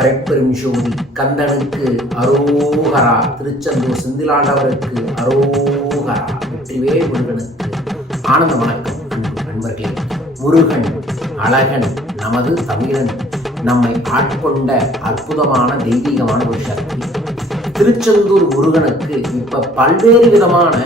அரட்பெரும் ஜோதி கந்தனுக்கு அரோகரா திருச்செந்தூர் செந்திலாண்டவருக்கு அரோகரா வெற்றிவே முருகனுக்கு ஆனந்த வணக்கம் நண்பர்களே. முருகன் அழகன் நமது தமிழன் நம்மை ஆட்கொண்ட அற்புதமான தெய்வீகமான ஒரு சக்தி. திருச்செந்தூர் முருகனுக்கு இப்ப பல்வேறு விதமான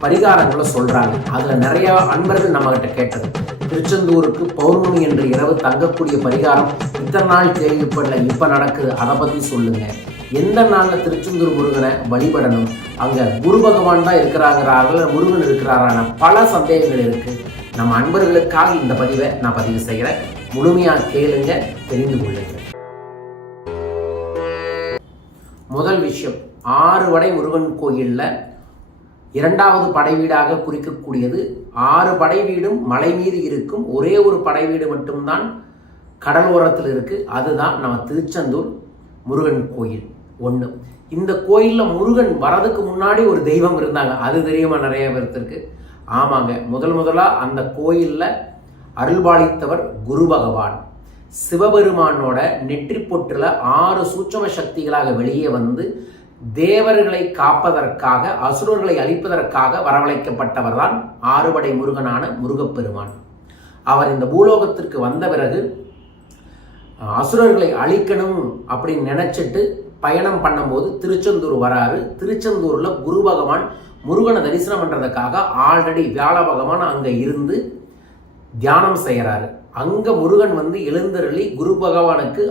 பரிகாரங்களை சொல்றாங்க. அதுல நிறைய அன்பர்கள் நம்மகிட்ட கேட்டது. திருச்செந்தூருக்கு பௌர்ணமி என்று இரவு தங்கக்கூடிய பரிகாரம் இத்தனை நாள் கேள்விப்படல இப்ப நடக்குது அதை பற்றி சொல்லுங்க. எந்த நாள்ல திருச்செந்தூர் முருகனை வழிபடணும்? அங்கே குரு பகவான் தான் இருக்கிறாங்கிறார்கள் முருகன் இருக்கிறாரான பல சந்தேகங்கள் இருக்கு. நம்ம அன்பர்களுக்காக இந்த பதிவை நான் பதிவு செய்கிறேன். முழுமையாக கேளுங்க தெரிந்து கொள்ளுங்க. முதல் விஷயம் ஆறு வடை முருகன் கோயில்ல இரண்டாவது படை வீடாக குறிக்கக்கூடியது. ஆறு படை வீடும் மலை மீது இருக்கும். ஒரே ஒரு படை வீடு மட்டும்தான் கடலோரத்தில் இருக்குது அதுதான் நம்ம திருச்செந்தூர் முருகன் கோயில். ஒன்று இந்த கோயிலில் முருகன் வரதுக்கு முன்னாடி ஒரு தெய்வம் இருந்தாங்க. அது தெரியுமா? நிறைய பேர்த்திருக்கு. ஆமாங்க. முதல் முதலாக அந்த கோயிலில் அருள்பாலித்தவர் குரு பகவான். சிவபெருமானோட நெற்றி பொற்றுல ஆறு சூட்சம சக்திகளாக வெளியே வந்து தேவர்களை காப்பதற்காக அசுரர்களை அழிப்பதற்காக வரவழைக்கப்பட்டவர் தான் ஆறுபடை முருகனான முருகப்பெருமான். அவர் இந்த பூலோகத்திற்கு வந்த பிறகு அசுரர்களை அழிக்கணும் அப்படின்னு நினைச்சிட்டு பயணம் பண்ணும்போது திருச்செந்தூர் வராரு. திருச்செந்தூரில் குரு பகவான் முருகனை தரிசனம் பண்ணுறதுக்காக ஆல்ரெடி வியாழ பகவான் அங்கே இருந்து தியானம் செய்கிறாரு அங்கே முருகன் வந்து எழுந்தருளி குரு பகவானுக்கு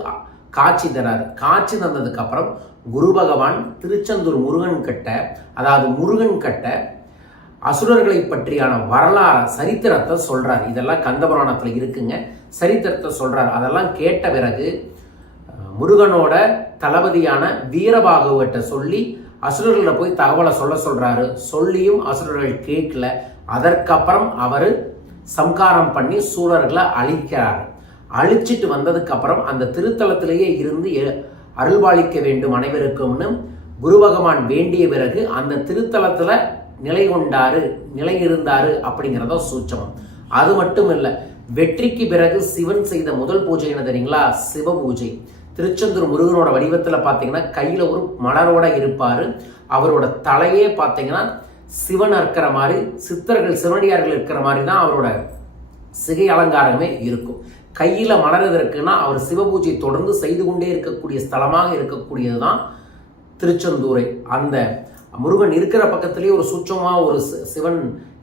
காட்சி தராரு. காட்சி தந்ததுக்கப்புறம் குரு பகவான் திருச்செந்தூர் முருகன் கட்ட அதாவது முருகன் கட்ட அசுரர்களை பற்றியான வரலாறு சரித்திரத்தை சொல்கிறார் இதெல்லாம் கந்தபுராணத்தில் இருக்குங்க. சரித்திரத்தை சொல்கிறார் அதெல்லாம் கேட்ட பிறகு முருகனோட தளபதியான வீரபாகவட்ட சொல்லி அசுரர்களை போய் தகவலை சொல்ல சொல்கிறாரு சொல்லியும் அசுரர்கள் கேட்கல. அதற்கப்புறம் அவர் சம்காரம் பண்ணி சூழர்களை அழிக்கிறார். அழிச்சிட்டு வந்ததுக்கப்புறம் அந்த திருத்தலத்திலேயே இருந்து அருள்பாலிக்க வேண்டும் அனைவருக்கும்னு குரு பகவான் வேண்டிய பிறகு அந்த திருத்தலத்தில் நிலை கொண்டாரு நிலை இருந்தாரு அப்படிங்கிறத சூச்சமம் அது மட்டும் இல்லை வெற்றிக்கு பிறகு சிவன் செய்த முதல் பூஜை என்ன தெரியுங்களா? சிவ பூஜை. திருச்செந்தூர் முருகனோட வடிவத்தில் பார்த்தீங்கன்னா கையில் ஒரு மலரோட இருப்பார். அவரோட தலையே பார்த்தீங்கன்னா சிவன் இருக்கிற மாதிரி சித்தர்கள் சிவனடியார்கள் இருக்கிற மாதிரி தான் அவரோட சிகை அலங்காரமே இருக்கும். கையில் மலர்றதற்குன்னா அவர் சிவபூஜை தொடர்ந்து செய்து கொண்டே இருக்கக்கூடிய ஸ்தலமாக இருக்கக்கூடியது தான் திருச்செந்தூரை. அந்த முருகன் இருக்கிற பக்கத்திலேயே ஒரு சுற்றமாக ஒரு சிவன்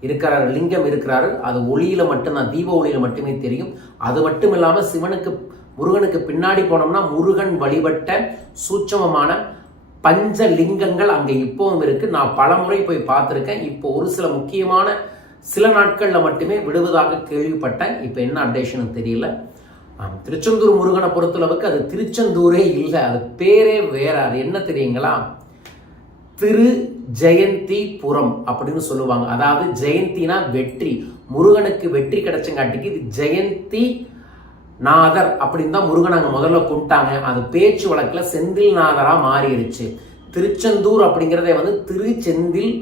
இருக்கிறார் லிங்கம் இருக்கிறாரு. அது ஒளியில் மட்டும்தான் தீப ஒளியில் மட்டுமே தெரியும். அது மட்டும் இல்லாமல் சிவனுக்கு முருகனுக்கு பின்னாடி போனோம்னா முருகன் வழிபட்ட சூட்சமமான பஞ்ச லிங்கங்கள் அங்கே இப்போவும் இருக்குது நான் பல முறை போய் பார்த்துருக்கேன். இப்போ ஒரு சில முக்கியமான சில நாட்களில் மட்டுமே விடுவதாக கேள்விப்பட்டேன். இப்போ என்ன அப்டேஷன் தெரியல. திருச்செந்தூர் முருகனை பொறுத்தளவுக்கு அது திருச்செந்தூரே இல்லை. அது பேரே வேற. அது என்ன தெரியுங்களா? திரு ஜெயந்திபுரம் அப்படின்னு சொல்லுவாங்க. அதாவது ஜெயந்தினா வெற்றி. முருகனுக்கு வெற்றி கிடைச்சங்காட்டிக்கு இது ஜெயந்தி நாதர் அப்படின்னு தான் முருகன் அங்கே முதல்ல கூப்பிட்டாங்க. அது பேச்சு வழக்கில் செந்தில் நாதராக மாறிடுச்சு திருச்செந்தூர் அப்படிங்கிறதே வந்து திருச்செந்தில்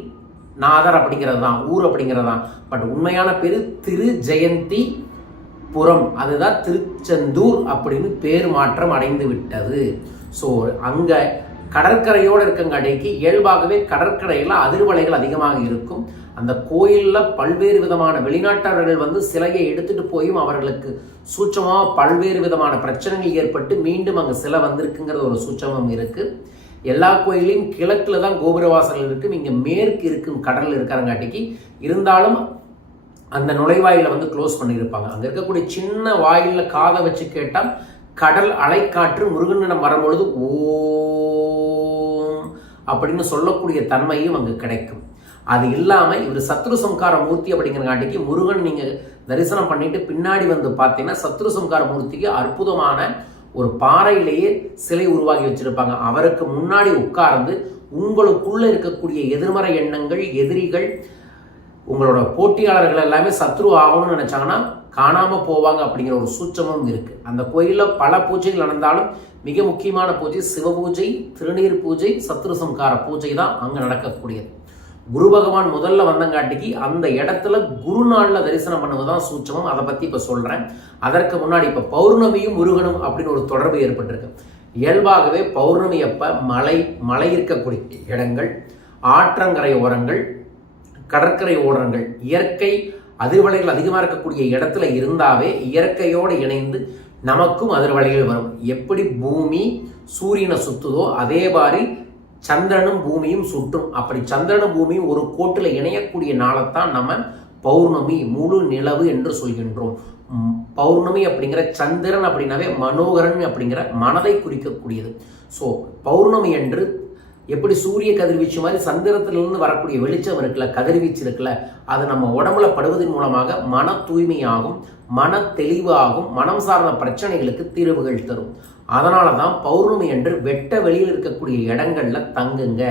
நாகர் அப்படிங்கிறது தான் ஊர் அப்படிங்கிறது தான் பட் உண்மையான பேர் திரு ஜெயந்தி புறம் அதுதான் திருச்செந்தூர் அப்படின்னு பேர் மாற்றம் அடைந்து விட்டது. ஸோ அங்கே கடற்கரையோடு இருக்கங்காட்டிக்கு இயல்பாகவே கடற்கரையில் அதிர்வலைகள் அதிகமாக இருக்கும். அந்த கோயிலில் பல்வேறு விதமான வெளிநாட்டவர்கள் வந்து சிலையை எடுத்துகிட்டு போயும் அவர்களுக்கு சூட்சமாக பல்வேறு விதமான பிரச்சனைகள் ஏற்பட்டு மீண்டும் அங்கே சிலை வந்திருக்குங்கிறது ஒரு சூட்சமம் இருக்குது எல்லா கோயிலையும் கிழக்கில் தான் கோபுரவாசல் இருக்கும். இங்கே மேற்கு இருக்கும் கடல் இருக்கிறங்காட்டிக்கு. இருந்தாலும் அந்த நுழைவாயில வந்து க்ளோஸ் பண்ணியிருப்பாங்க. அங்கே இருக்கக்கூடிய சின்ன வாயிலில் காதை வச்சு கேட்டால் கடல் அலைக்காற்று முருகனிடம் வரும்பொழுது ஓம் அப்படின்னு சொல்லக்கூடிய தன்மையும் அங்கு கிடைக்கும். அது இல்லாமல் இவர் சத்ரு சம்கார மூர்த்தி அப்படிங்கிறங்காட்டிக்கு முருகன் நீங்கள் தரிசனம் பண்ணிட்டு பின்னாடி வந்து பார்த்தீங்கன்னா சத்ரு சம்கார மூர்த்திக்கு அற்புதமான ஒரு பாறையிலேயே சிலை உருவாகி வச்சிருப்பாங்க. அவருக்கு முன்னாடி உட்கார்ந்து உங்களுக்குள்ள இருக்கக்கூடிய எதிர்மறை எண்ணங்கள் எதிரிகள் உங்களோட போட்டியாளர்கள் எல்லாமே சத்ரு ஆகணும்னு நினைச்சாங்கன்னா காணாம போவாங்க அப்படிங்கிற ஒரு சூச்சமும் இருக்கு. அந்த கோயிலில் பல பூஜைகள் நடந்தாலும் மிக முக்கியமான பூஜை சிவ பூஜை திருநீர் பூஜை சத்ரு சம்கார பூஜை தான் அங்கே நடக்கக்கூடியது. குரு பகவான் முதல்ல வந்தங்காட்டிக்கு அந்த இடத்துல குருநாளில் தரிசனம் தரிசனம் பண்ணுவதுதான் சூட்சமம். அதை பற்றி இப்போ சொல்கிறேன் அதற்கு முன்னாடி இப்போ பௌர்ணமியும் முருகனும் அப்படின்னு ஒரு தொடர்பு ஏற்பட்டிருக்கு. இயல்பாகவே பௌர்ணமி அப்போ மலை மலை இருக்கக்கூடிய இடங்கள் ஆற்றங்கரை ஓரங்கள் கடற்கரை ஓரங்கள் இயற்கை அதிர்வலைகள் அதிகமாக இருக்கக்கூடிய இடத்துல இருந்தாவே இயற்கையோடு இணைந்து நமக்கும் அதிர்வலைகள் வரும். எப்படி பூமி சூரியனை சுத்துதோ அதே மாதிரி சந்திரனும் பூமியும் சுற்றும் அப்படி சந்திரனும் பூமியும் ஒரு கோட்டில் இணையக்கூடிய நாளைத்தான் நம்ம பௌர்ணமி முழு நிலவு என்று சொல்கின்றோம். பௌர்ணமி அப்படிங்கிற சந்திரன் அப்படின்னாவே மனோகரன் அப்படிங்கிற மனதை குறிக்கக்கூடியது. ஸோ பௌர்ணமி என்று எப்படி சூரிய கதிர்வீச்சு மாதிரி சந்திரத்திலிருந்து வரக்கூடிய வெளிச்சம் இருக்குல்ல கதிர்வீச்சு இருக்குல்ல அது நம்ம உடம்புல படுவதன் மூலமாக மன தூய்மையாகும் மன தெளிவாகும் மனம் சார்ந்த பிரச்சனைகளுக்கு தீர்வுகள் தரும். அதனால தான் பௌர்ணமி என்று வெட்ட வெளியில் இருக்கக்கூடிய இடங்கள்ல தங்குங்க.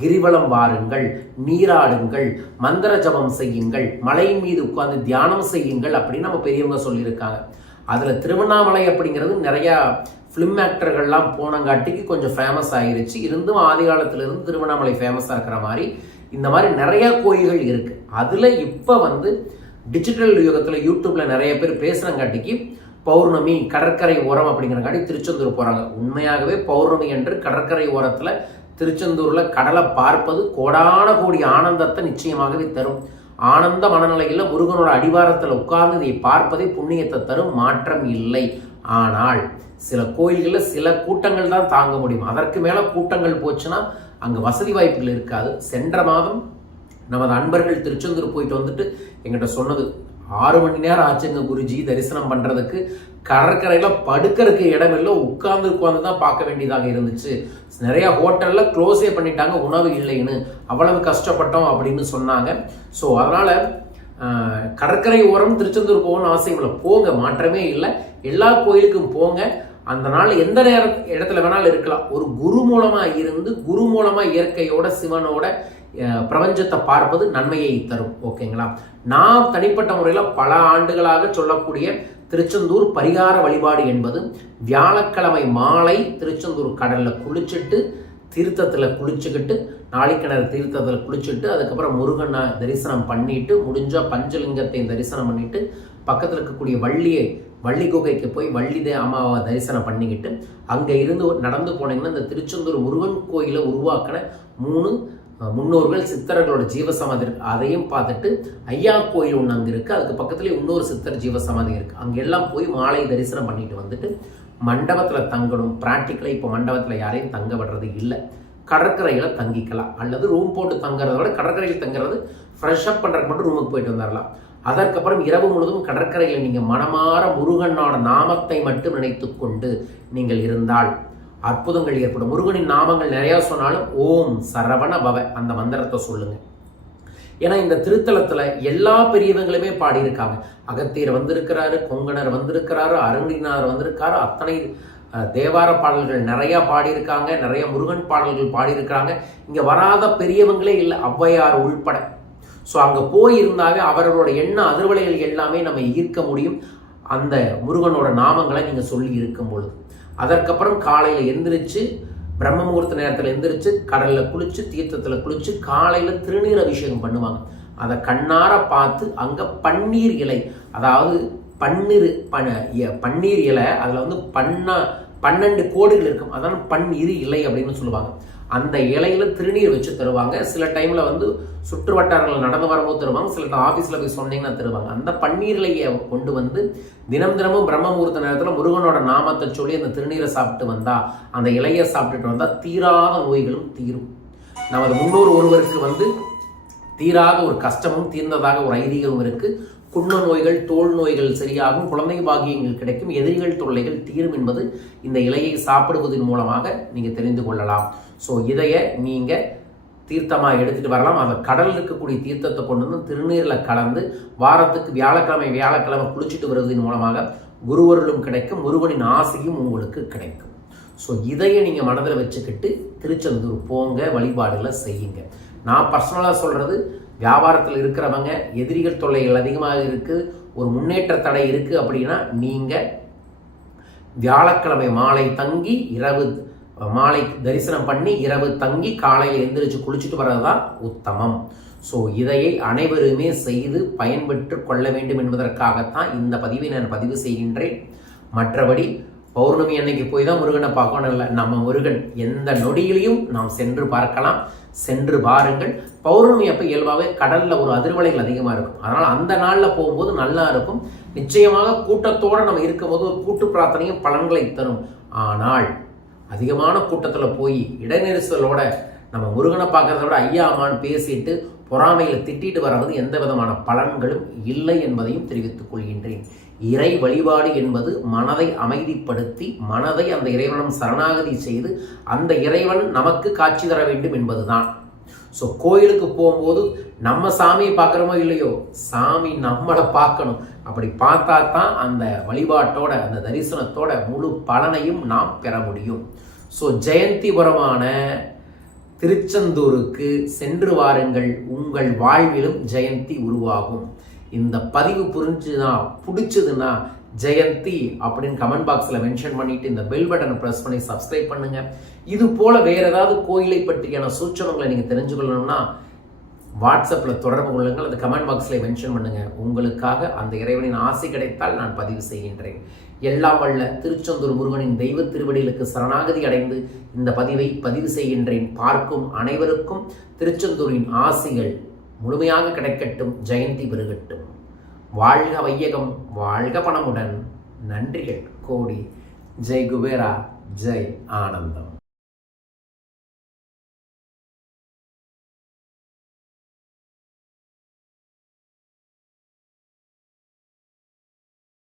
கிரிவலம் வாருங்கள் நீராடுங்கள் மந்திர ஜபம் செய்யுங்கள் மலையின் மீது உட்கார்ந்து தியானம் செய்யுங்கள் அப்படின்னு நம்ம பெரியவங்க சொல்லியிருக்காங்க. அதில் திருவண்ணாமலை அப்படிங்கிறது நிறையா ஃபிலிம் ஆக்டர்கள்லாம் போனங்காட்டிக்கு கொஞ்சம் ஃபேமஸ் ஆகிருச்சு இருந்தும் ஆதி காலத்துலேருந்து திருவண்ணாமலை ஃபேமஸாக இருக்கிற மாதிரி இந்த மாதிரி நிறையா கோயில்கள் இருக்குது அதில் இப்போ வந்து டிஜிட்டல் யுகத்தில் யூடியூப்பில் நிறைய பேர் பேசுகிறங்காட்டிக்கு பௌர்ணமி கடற்கரை ஓரம் அப்படிங்கிறங்காட்டி திருச்செந்தூர் போகிறாங்க உண்மையாகவே பௌர்ணமி என்று கடற்கரை ஓரத்தில் திருச்செந்தூரில் கடலை பார்ப்பது கோடான கோடி ஆனந்தத்தை நிச்சயமாகவே தரும். ஆனந்த மனநிலையில் முருகனோட அடிவாரத்தில் உட்கார்ந்து இதை பார்ப்பதே புண்ணியத்தை தரும். மாற்றம் இல்லை. ஆனால் சில கோயில்களில் சில கூட்டங்கள் தான் தாங்க முடியும். அதற்கு மேலே கூட்டங்கள் போச்சுன்னா அங்கே வசதி வாய்ப்புகள் இருக்காது. சென்ற மாதம் நமது அன்பர்கள் திருச்செந்தூர் போயிட்டு வந்துட்டு எங்கிட்ட சொன்னது ஆறு மணி நேரம் ஆச்சுங்க குருஜி தரிசனம் பண்றதுக்கு. கடற்கரையில படுக்கிறதுக்கு இடம் இல்லை உட்கார்ந்து உட்கார்ந்து தான் பார்க்க வேண்டியதாக இருந்துச்சு. நிறைய ஹோட்டல்ல க்ளோஸே பண்ணிட்டாங்க உணவு இல்லைன்னு. அவ்வளவு கஷ்டப்பட்டோம் அப்படின்னு சொன்னாங்க. ஸோ அதனால கடற்கரை ஓரம் திருச்செந்தூர் போகணும்னு அவசியம் இல்லை போங்க மாற்றமே இல்லை. எல்லா கோயிலுக்கும் போங்க. அந்த நாள் எந்த நேர இடத்துல வேணாலும் இருக்கலாம். ஒரு குரு மூலமா இருந்து குரு மூலமா இயற்கையோட சிவனோட பிரபஞ்சத்தை பார்ப்பது நன்மையை தரும். ஓகேங்களா? நான் தனிப்பட்ட முறையில் பல ஆண்டுகளாக சொல்லக்கூடிய திருச்செந்தூர் பரிகார வழிபாடு என்பது வியாழக்கிழமை மாலை திருச்செந்தூர் கடலில் குளிச்சுட்டு தீர்த்தத்தில் குளிச்சுக்கிட்டு நாளிக்கிணறு தீர்த்தத்தில் குளிச்சுட்டு அதுக்கப்புறம் முருகனை தரிசனம் பண்ணிட்டு முடிஞ்சால் பஞ்சலிங்கத்தை தரிசனம் பண்ணிட்டு பக்கத்தில் இருக்கக்கூடிய வள்ளியை வள்ளி குகைக்கு போய் வள்ளி தே அம்மாவை தரிசனம் பண்ணிக்கிட்டு அங்கே இருந்து நடந்து போனீங்கன்னா இந்த திருச்செந்தூர் முருகன் கோயிலை உருவாக்கின மூணு முன்னோர்கள் சித்தர்களோட ஜீவசமாதி இருக்கு. அதையும் பார்த்துட்டு ஐயா கோயில் ஒன்று அங்கே இருக்குது அதுக்கு பக்கத்துலேயே இன்னொரு சித்தர் ஜீவசமாதி இருக்குது அங்கெல்லாம் போய் மாலை தரிசனம் பண்ணிட்டு வந்துட்டு மண்டபத்தில் தங்கணும். ப்ராக்டிக்கலாக இப்போ மண்டபத்தில் யாரையும் தங்க விடுறது இல்லை. கடற்கரையில் தங்கிக்கலாம். அல்லது ரூம் போட்டு தங்குறத விட கடற்கரையில் தங்குறது ஃப்ரெஷ் அப் பண்ணுறதுக்கு மட்டும் ரூமுக்கு போயிட்டு வந்துடலாம் அதற்கப்புறம் இரவு முழுவதும் கடற்கரையில் நீங்கள் மனமாற முருகனோட நாமத்தை மட்டும் நினைத்து கொண்டு நீங்கள் இருந்தால் அற்புதங்கள் ஏற்படும். முருகனின் நாமங்கள் நிறையா சொன்னாலும் ஓம் சரவண பவ அந்த மந்திரத்தை சொல்லுங்க. ஏன்னா இந்த திருத்தலத்தில் எல்லா பெரியவங்களுமே பாடியிருக்காங்க. அகத்தியர் வந்திருக்கிறாரு கொங்கணர் வந்திருக்கிறாரு அருங்கினார் வந்திருக்காரு அத்தனை தேவார பாடல்கள் நிறையா பாடியிருக்காங்க நிறைய முருகன் பாடல்கள் பாடியிருக்கிறாங்க. இங்கே வராத பெரியவங்களே இல்லை ஔவையார் உள்பட. ஸோ அங்கே போயிருந்தாவே அவர்களோட எண்ண அதிர்வலைகள் எல்லாமே நம்ம ஈர்க்க முடியும். அந்த முருகனோட நாமங்களை நீங்கள் சொல்லி இருக்கும் பொழுது. அதற்கப்புறம் காலையில் எந்திரிச்சு பிரம்ம முகூர்த்த நேரத்தில் எந்திரிச்சு கடலில் குளிச்சு தீர்த்தத்தில் குளிச்சு காலையில் திருநீர் அபிஷேகம் பண்ணுவாங்க. அதை கண்ணார பார்த்து அங்கே பன்னீர் இலை அதாவது பன்னீர் பன பன்னீர் இலை அதில் வந்து பண்ண பன்னெண்டு கோடுகள் இருக்கும். அதான் பன்னிரு இலை அப்படின்னு சொல்லுவாங்க. அந்த இலையில திருநீர் வச்சு தருவாங்க. சில டைம்ல வந்து சுற்று வட்டாரங்கள் நடந்து வரும்போது தருவாங்க. சில ஆஃபீஸில் போய் சொன்னீங்கன்னா தருவாங்க. அந்த பன்னீர் இலையை கொண்டு வந்து தினம் தினமும் பிரம்ம முகூர்த்த நேரத்தில் முருகனோட நாமத்தை சொல்லி அந்த திருநீரை சாப்பிட்டு வந்தா அந்த இலையை சாப்பிட்டுட்டு வந்தா தீராத நோய்களும் தீரும். நமது முன்னோர் ஒருவருக்கு வந்து தீராத ஒரு கஷ்டமும் தீர்ந்ததாக ஒரு ஐதீகம் இருக்குது குள்ள நோய்கள் தோல் நோய்கள் சரியாகும் குழந்தை பாகியங்கள் கிடைக்கும் எதிரிகள் தொல்லைகள் தீரும் என்பது இந்த இலையை சாப்பிடுவதன் மூலமாக நீங்கள் தெரிந்து கொள்ளலாம். ஸோ இதைய நீங்கள் தீர்த்தமாக எடுத்துகிட்டு வரலாம். அந்த கடலில் இருக்கக்கூடிய தீர்த்தத்தை கொண்டு வந்து திருநீரில் கலந்து வாரத்துக்கு வியாழக்கிழமை வியாழக்கிழமை குளிச்சுட்டு வருவதன் மூலமாக குருவருளும் கிடைக்கும் முருகனின் ஆசையும் உங்களுக்கு கிடைக்கும். ஸோ இதையை நீங்கள் மனதில் வச்சுக்கிட்டு திருச்செந்தூர் போங்க வழிபாடுகளை செய்யுங்க. நான் பர்சனலாக சொல்கிறது வியாபாரத்தில் இருக்கிறவங்க எதிரிகள் தொல்லைகள் அதிகமாக இருக்குது ஒரு முன்னேற்ற தடை இருக்குது அப்படின்னா நீங்கள் வியாழக்கிழமை மாலை தங்கி இரவு மாலை தரிசனம் பண்ணி இரவு தங்கி காலையில் எந்திரிச்சு குளிச்சுட்டு வர்றது தான் உத்தமம். ஸோ இதையை அனைவருமே செய்து பயன்பெற்று கொள்ள வேண்டும் என்பதற்காகத்தான் இந்த பதிவை நான் பதிவு செய்கின்றேன். மற்றபடி பௌர்ணமி அன்னைக்கு போய் தான் முருகனை பார்க்கணும் இல்லை. நம்ம முருகன் எந்த நொடியிலையும் நாம் சென்று பார்க்கலாம். சென்று பாருங்கள். பௌர்ணமி அப்போ இயல்பாகவே கடலில் ஒரு அதிர்வலைகள் அதிகமாக இருக்கும். அதனால் அந்த நாளில் போகும்போது நல்லா இருக்கும். நிச்சயமாக கூட்டத்தோடு நம்ம இருக்கும்போது ஒரு கூட்டு பிரார்த்தனையும் பலன்களை தரும். ஆனால் அதிகமான கூட்டத்தில் போய் இடைநெரிசலோட நம்ம முருகனை பார்க்கறத விட ஐயா அம்மான்னு பேசிட்டு பொறாமையில் திட்டிட்டு வர்றது எந்த விதமான பலன்களும் இல்லை என்பதையும் தெரிவித்துக் கொள்கின்றேன். இறை வழிபாடு என்பது மனதை அமைதிப்படுத்தி மனதை அந்த இறைவனம் சரணாகதி செய்து அந்த இறைவன் நமக்கு காட்சி தர வேண்டும் என்பதுதான். ஸோ கோயிலுக்கு போகும்போது நம்ம சாமியை பார்க்குறோமோ இல்லையோ சாமி நம்மளை பார்க்கணும். அப்படி பார்த்தா தான் அந்த வழிபாட்டோட அந்த தரிசனத்தோட முழு பலனையும் நாம் பெற முடியும். ஸோ ஜெயந்திபுரமான திருச்செந்தூருக்கு சென்று வாருங்கள். உங்கள் வாழ்விலும் ஜெயந்தி உருவாகும். இந்த பதிவு புரிஞ்சுனா பிடிச்சதுன்னா ஜெயந்தி அப்படின்னு கமெண்ட் பாக்ஸில் மென்ஷன் பண்ணிட்டு இந்த பெல் பட்டனை ப்ரெஸ் பண்ணி சப்ஸ்கிரைப் பண்ணுங்க. இது போல வேற ஏதாவது கோயிலை பற்றியான சூச்சனங்களை நீங்கள் தெரிஞ்சு கொள்ளணும்னா வாட்ஸ்அப்பில் தொடர்பு கொள்ளுங்கள். அந்த கமெண்ட் பாக்ஸில் மென்ஷன் பண்ணுங்க. உங்களுக்காக அந்த இறைவனின் ஆசை கிடைத்தால் நான் பதிவு செய்கின்றேன். எல்லாம் வல்ல திருச்செந்தூர் முருகனின் தெய்வ திருவடிகளுக்கு சரணாகதி அடைந்து இந்த பதிவை பதிவு செய்கின்றேன். பார்க்கும் அனைவருக்கும் திருச்செந்தூரின் ஆசைகள் முழுமையாக கிடைக்கட்டும் ஜெயந்தி பெருகட்டும். வாழ்க வையகம் வாழ்க பணமுடன். நன்றிகள் கோடி. ஜெய் குபேரா ஜெய் ஆனந்தம்.